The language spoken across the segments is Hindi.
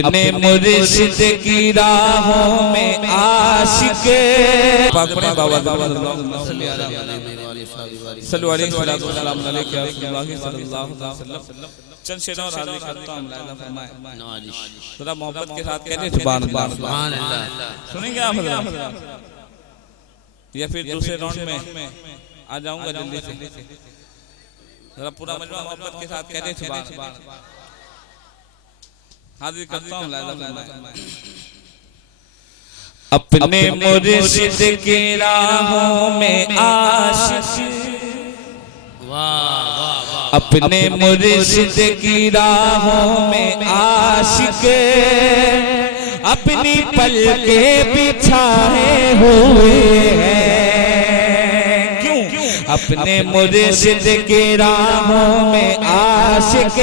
अपने मुर्शिद की राहों में आशिक चंद शेरों और हाजिर करता हूं। थोड़ा मोहब्बत के साथ कहते सुभान अल्लाह। सुनेंगे आप या फिर दूसरे राउंड में आ जाऊंगा जल्दी से। जरा पूरा मजमा मोहब्बत के साथ कहते सुभान अल्लाह। हाजिर करता हूं। अपने मुर्शिद की राहों में आशिक, अपने मुर्शिद की राहों में आशिक अपनी पलके बिछाए हुए हैं। क्यों? अपने मुर्शिद की राहों में आशिक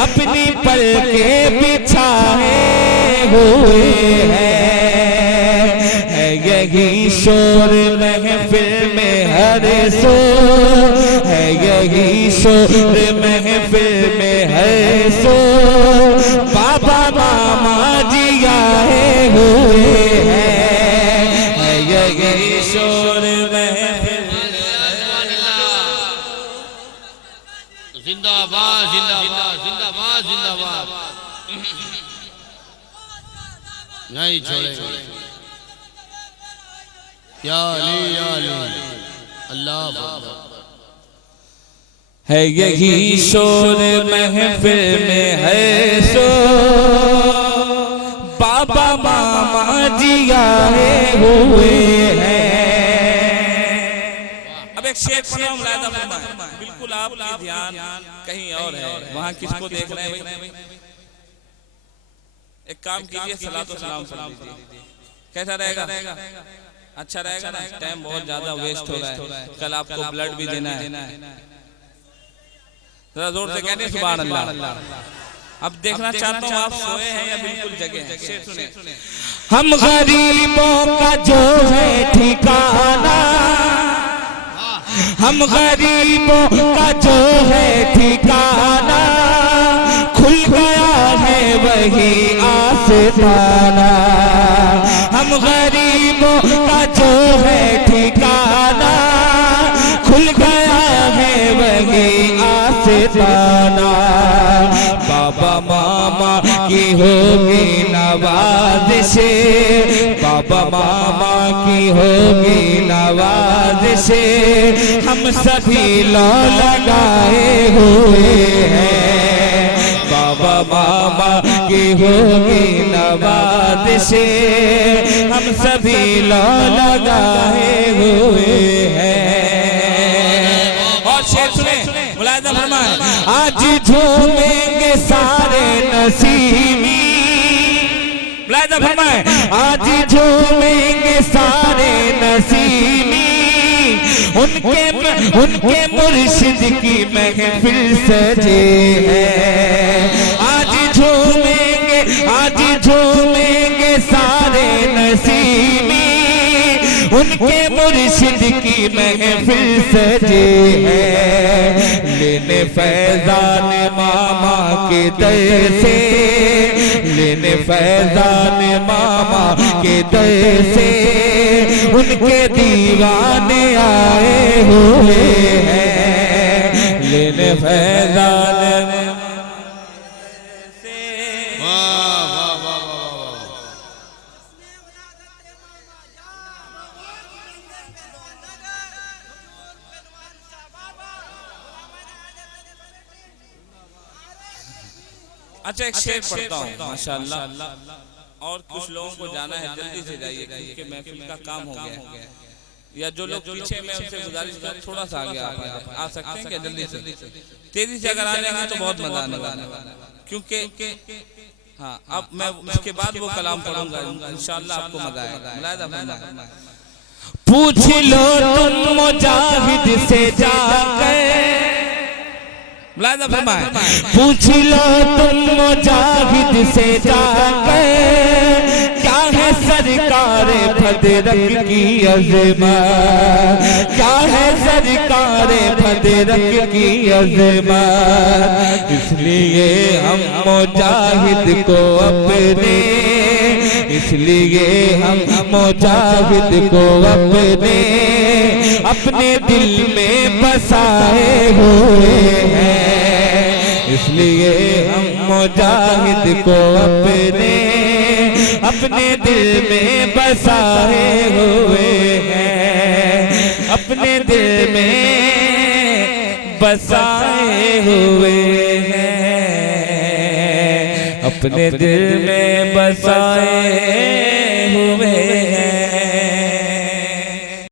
अपनी पलके बिछाए हुए हैं। यही शोर महफिल में हर सो है, यही शोर महफिल में है सो बाबा मामा जी आए हुए हैं। यही शोर महफिल जिंदाबाद जिंदाबाद जिंदाबाद जिंदाबाद नहीं छोड़ेंगे। या अली अल्लाह है, यही शोर महफिल में है सो बाबा मामा जी आए हुए हैं। अब एक शेर पढ़ा मुलायदा फरमाएं। बिल्कुल आपका ध्यान कहीं और है, वहां किसको देख रहे हैं? एक काम कीजिए, सलातो सलाम पढ़ लीजिए। कैसा रहेगा? अच्छा रहेगा ना? टाइम बहुत ज्यादा वेस्ट हो रहा है, कल आपको ब्लड भी देना है। जरा जोर से कहते हैं सुभान अल्लाह। अब देखना चाहता हूँ आप सोए हैं या बिल्कुल जगे हैं। शेर सुने। हम गरीबों का जो है ठिकाना, हम गरीबों का जो है ठिकाना खुल गया है वही आस्ताना। हम गरीबों का जो है ठिकाना खुल गया है वही आस्ताना। बाबा मामा की होगी नवाज़िशे, बाबा मामा की होगी नवाज़िशे हम सभी लो लगाए हुए हैं। बाबा मामा की होगी नवाज़िशे हम सभी लो लगाए हुए हैं। और शेर सुने, मुलाहिज़ा फरमाएं। आज झूमेंगे सारे नसीमी, मुलाहिज़ा फरमाएं। आज झूमेंगे सारे नसीमी उनके मुर्शिद की महफिल सजे है। आज झूमेंगे सारे नसीमी उनके मुर्शिद की महफिल सजे है। लेने फैजान मामा के दर से, लेने फैजान मामा के दर से उनके दीवाने आए हुए हैं। लेने फैजान अच्छा एक शेर पढ़ता हूँ माशाअल्लाह। और कुछ लोगों को जाना है, जल्दी से जाइए क्योंकि महफिल का काम हो गया है। या जो लोग पीछे, मैं उनसे गुजारिश करूँ थोड़ा सा आगे आ सकते हैं क्या? जल्दी से तेजी से अगर आ जाएंगे तो बहुत मजा आने वाला है। क्योंकि हाँ, अब मैं उसके बाद वो कलाम पढ़ूंगा, इंशाअल्लाह आपको मजा आएगा। मुलाहिज़ा फरमाएं। पूछ लो तुम मुजाहिद से जाकर, मुलाहिज़ा फरमाएं। पूछ लो तुम मुजाहिद से जाकर क्या है सरकार फदरक की अज़मत, क्या है सरकार फदरक की अज़मत। इसलिए हम मुजाहिद को अपने, इसलिए हम मुजाहिद को अपने अपने दिल में बसाए हुए हैं। इसलिए हम मुजाहिद को अपने अपने दिल में बसाए हुए हैं, अपने दिल में बसाए हुए हैं, अपने दिल में बसाए हुए